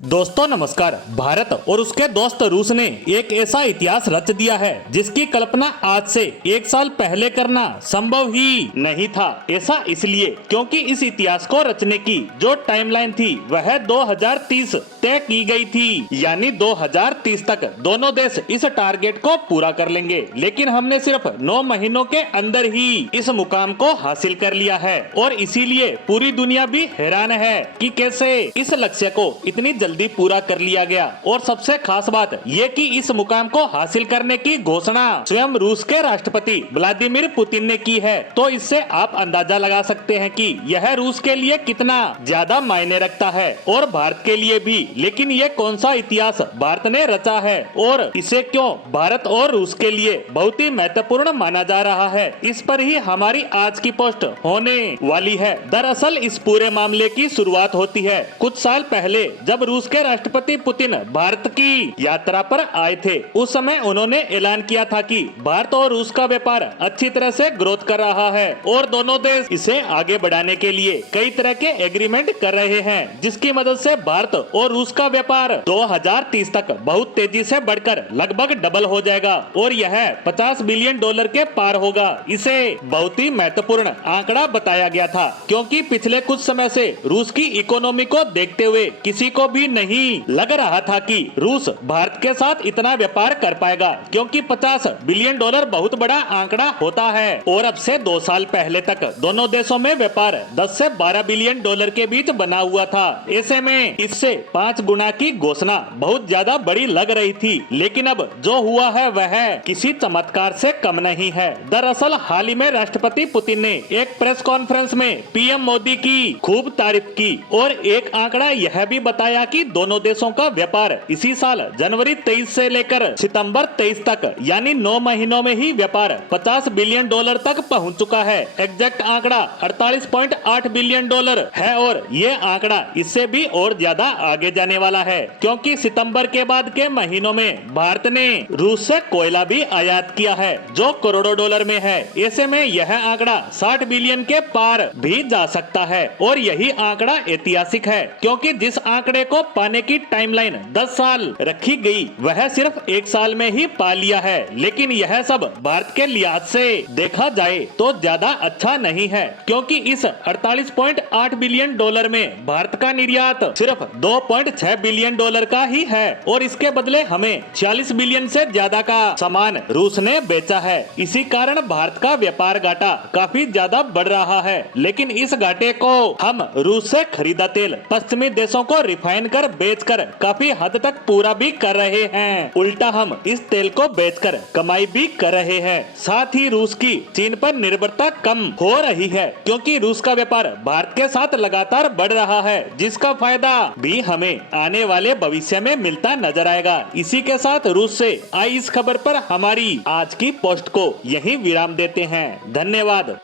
दोस्तों नमस्कार। भारत और उसके दोस्त रूस ने एक ऐसा इतिहास रच दिया है जिसकी कल्पना आज से 1 साल पहले करना संभव ही नहीं था। ऐसा इसलिए क्योंकि इस इतिहास को रचने की जो टाइमलाइन थी वह 2030 तय की गई थी, यानी 2030 तक दोनों देश इस टारगेट को पूरा कर लेंगे। लेकिन हमने सिर्फ 9 महीनों के अंदर ही इस मुकाम को हासिल कर लिया है और इसीलिए पूरी दुनिया भी हैरान है कि कैसे इस लक्ष्य को इतनी जल्दी पूरा कर लिया गया। और सबसे खास बात ये कि इस मुकाम को हासिल करने की घोषणा स्वयं रूस के राष्ट्रपति व्लादिमीर पुतिन ने की है। तो इससे आप अंदाजा लगा सकते हैं कि यह रूस के लिए कितना ज्यादा मायने रखता है और भारत के लिए भी। लेकिन ये कौन सा इतिहास भारत ने रचा है और इसे क्यों भारत और रूस के लिए बहुत ही महत्वपूर्ण माना जा रहा है, इस पर ही हमारी आज की पोस्ट होने वाली है। दरअसल इस पूरे मामले की शुरुआत होती है कुछ साल पहले, जब रूस के राष्ट्रपति पुतिन भारत की यात्रा पर आए थे। उस समय उन्होंने ऐलान किया था कि भारत और रूस का व्यापार अच्छी तरह से ग्रोथ कर रहा है और दोनों देश इसे आगे बढ़ाने के लिए कई तरह के एग्रीमेंट कर रहे हैं, जिसकी मदद से भारत और रूस का व्यापार 2030 तक बहुत तेजी से बढ़कर लगभग डबल हो जाएगा और यह $50 बिलियन के पार होगा। इसे बहुत ही महत्वपूर्ण आंकड़ा बताया गया था क्योंकि पिछले कुछ समय से रूस की इकोनॉमी को देखते हुए किसी को भी नहीं लग रहा था कि रूस भारत के साथ इतना व्यापार कर पाएगा, क्योंकि $50 बिलियन बहुत बड़ा आंकड़ा होता है। और अब से 2 साल पहले तक दोनों देशों में व्यापार 10 से 12 बिलियन डॉलर के बीच बना हुआ था। ऐसे में इससे 5 गुना की घोषणा बहुत ज्यादा बड़ी लग रही थी, लेकिन अब जो हुआ है वह किसी चमत्कार से कम नहीं है। दरअसल हाल ही में राष्ट्रपति पुतिन ने एक प्रेस कॉन्फ्रेंस में पीएम मोदी की खूब तारीफ की और एक आंकड़ा यह भी बताया कि दोनों देशों का व्यापार इसी साल जनवरी 23 से लेकर सितंबर 23 तक यानी 9 महीनों में ही व्यापार $50 बिलियन तक पहुंच चुका है। एग्जैक्ट आंकड़ा $48.8 बिलियन है और ये आंकड़ा इससे भी और ज्यादा आगे जाने वाला है, क्योंकि सितंबर के बाद के महीनों में भारत ने रूस से कोयला भी आयात किया है जो करोड़ों डॉलर में है। ऐसे में यह आंकड़ा 60 बिलियन के पार भी जा सकता है और यही आंकड़ा ऐतिहासिक है, क्योंकि जिस आंकड़े को पाने की टाइमलाइन 10 साल रखी गई वह सिर्फ 1 साल में ही पा लिया है। लेकिन यह सब भारत के लिहाज से देखा जाए तो ज्यादा अच्छा नहीं है, क्योंकि इस $48.8 बिलियन में भारत का निर्यात सिर्फ $2.6 बिलियन का ही है और इसके बदले हमें 46 बिलियन से ज्यादा का सामान रूस ने बेचा है। इसी कारण भारत का व्यापार घाटा काफी ज्यादा बढ़ रहा है। लेकिन इस घाटे को हम रूस से खरीदा तेल पश्चिमी देशों को रिफाइन कर बेचकर काफी हद तक पूरा भी कर रहे हैं। उल्टा हम इस तेल को बेचकर कमाई भी कर रहे हैं। साथ ही रूस की चीन पर निर्भरता कम हो रही है, क्योंकि रूस का व्यापार भारत के साथ लगातार बढ़ रहा है, जिसका फायदा भी हमें आने वाले भविष्य में मिलता नजर आएगा। इसी के साथ रूस से आई इस खबर पर हमारी आज की पोस्ट को यही विराम देते हैं। धन्यवाद।